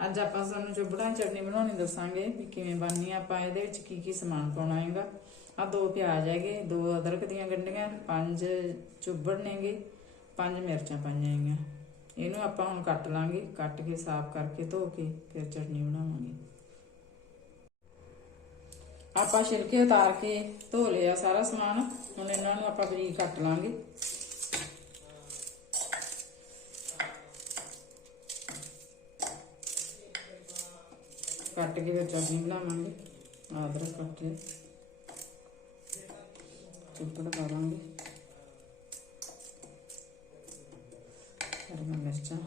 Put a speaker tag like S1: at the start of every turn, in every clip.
S1: ਅੱਜ ਆਪਾਂ ਤੁਹਾਨੂੰ ਚੁੱਭੜਾਂ ਚਟਨੀ ਬਣਾਉਣੀ ਦੱਸਾਂਗੇ ਵੀ ਕਿਵੇਂ ਬਣਨੀ ਆ, ਆਪਾਂ ਇਹਦੇ ਵਿੱਚ ਕੀ ਕੀ ਸਮਾਨ ਪਾਉਣਾ ਹੈਗਾ। ਆ ਦੋ ਪਿਆਜ਼ ਹੈਗੇ, ਦੋ ਅਦਰਕ ਦੀਆਂ ਗੰਢੀਆਂ, ਪੰਜ ਚੁੱਭੜ ਨੇਗੇ, ਪੰਜ ਮਿਰਚਾਂ ਪਾਈਆਂ ਹੈਗੀਆਂ। ਇਹਨੂੰ ਆਪਾਂ ਹੁਣ ਕੱਟ ਲਾਂਗੇ, ਕੱਟ ਕੇ ਸਾਫ਼ ਕਰਕੇ ਧੋ ਕੇ ਫਿਰ ਚਟਨੀ ਬਣਾਵਾਂਗੇ। ਆਪਾਂ ਛਿਲਕੇ ਉਤਾਰ ਕੇ ਧੋ ਲਿਆ ਸਾਰਾ ਸਮਾਨ, ਹੁਣ ਇਹਨਾਂ ਨੂੰ ਆਪਾਂ ਬਰੀਕ ਕੱਟ ਲਾਂਗੇ। ਕੱਟ ਕੇ ਫਿਰ ਚਟਨੀ ਬਣਾਵਾਂਗੇ, ਅਦਰਕ ਕੱਟ ਕੇ। ਚੁੱਪੜ ਪਾ ਲਾਂਗੇ। ਹਰੀਆਂ ਮਿਰਚਾਂ।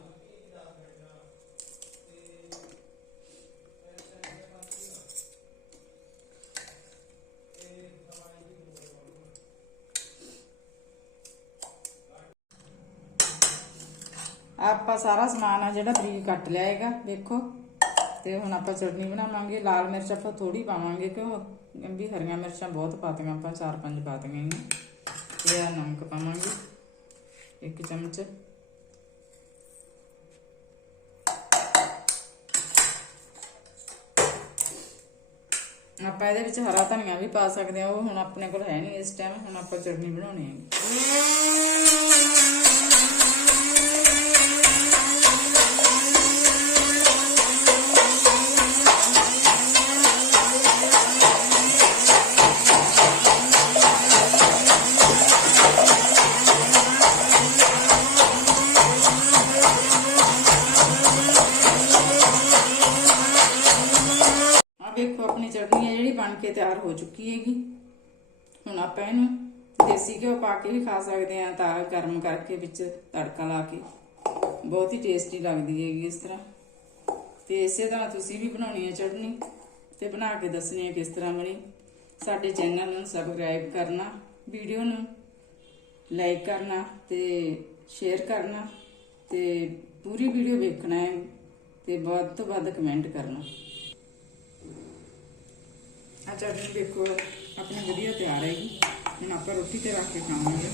S1: ਆਪਾਂ ਸਾਰਾ ਸਮਾਨ ਆ ਜਿਹੜਾ ਬਰੀਕ ਕੱਟ ਲਿਆ ਹੈਗਾ ਦੇਖੋ ਤੇ ਹੁਣ ਆਪਾਂ ਚਟਨੀ ਬਣਾਵਾਂਗੇ, ਲਾਲ ਮਿਰਚ ਆਪਾਂ ਥੋੜੀ ਪਾਵਾਂਗੇ ਕਿਉਂ ਵੀ ਹਰੀਆਂ ਮਿਰਚਾਂ ਬਹੁਤ ਪਾਤੀਆਂ, ਆਪਾਂ ਚਾਰ ਪੰਜ ਪਾਤੀਆਂ ਨੇ। ਤੇ ਆ ਨਮਕ ਪਾਵਾਂਗੇ, ਇੱਕ ਚਮਚ। ਆਪਾਂ ਇਹਦੇ ਵਿੱਚ ਹਰਾ ਧਨੀਆ ਵੀ ਪਾ ਸਕਦੇ ਆ ਉਹ ਹੁਣ ਆਪਣੇ ਕੋਲ ਹੈ ਨਹੀਂ ਇਸ ਟਾਈਮ ਹੁਣ ਆਪਾਂ ਚਟਨੀ ਬਣਾਉਣੀ ਹੈ ਆ ਵੇਖੋ ਆਪਣੀ ਚਟਨੀ ਹੈ ਜਿਹੜੀ ਬਣ ਕੇ ਤਿਆਰ ਹੋ ਚੁੱਕੀ ਹੈਗੀ। ਹੁਣ ਆਪਾਂ ਇਹਨੂੰ ਦੇਸੀ ਘਿਓ ਪਾ ਕੇ ਵੀ ਖਾ ਸਕਦੇ ਆ ਤਾਂ ਗਰਮ ਕਰਕੇ ਵਿੱਚ ਤੜਕਾ ਲਾ ਕੇ। ਬਹੁਤ ਹੀ ਟੇਸਟੀ ਲੱਗਦੀ ਹੈਗੀ ਇਸ ਤਰ੍ਹਾਂ। ਤੇ ਇਸੇ ਤਰ੍ਹਾਂ ਤੁਸੀਂ ਵੀ ਬਣਾਉਣੀ ਹੈ ਚਟਨੀ ਤੇ ਬਣਾ ਕੇ ਦੱਸਣੀ ਹੈ ਕਿਸ ਤਰ੍ਹਾਂ ਬਣੀ। ਸਾਡੇ ਚੈਨਲ ਨੂੰ ਸਬਸਕ੍ਰਾਈਬ ਕਰਨਾ, ਵੀਡੀਓ ਨੂੰ ਲਾਈਕ ਕਰਨਾ ਤੇ ਸ਼ੇਅਰ ਕਰਨਾ ਤੇ ਪੂਰੀ ਵੀਡੀਓ ਵੇਖਣਾ ਹੈ ਤੇ ਵੱਧ ਤੋਂ ਵੱਧ ਕਮੈਂਟ ਕਰਨਾ। ਆ ਚਟਨੀ ਦੇਖੋ ਆਪਣੀ ਵਧੀਆ ਤਿਆਰ ਹੈਗੀ ਹੁਣ ਆਪਾਂ ਰੋਟੀ ਤੇ ਰੱਖ ਕੇ ਖਾਵਾਂਗੇ।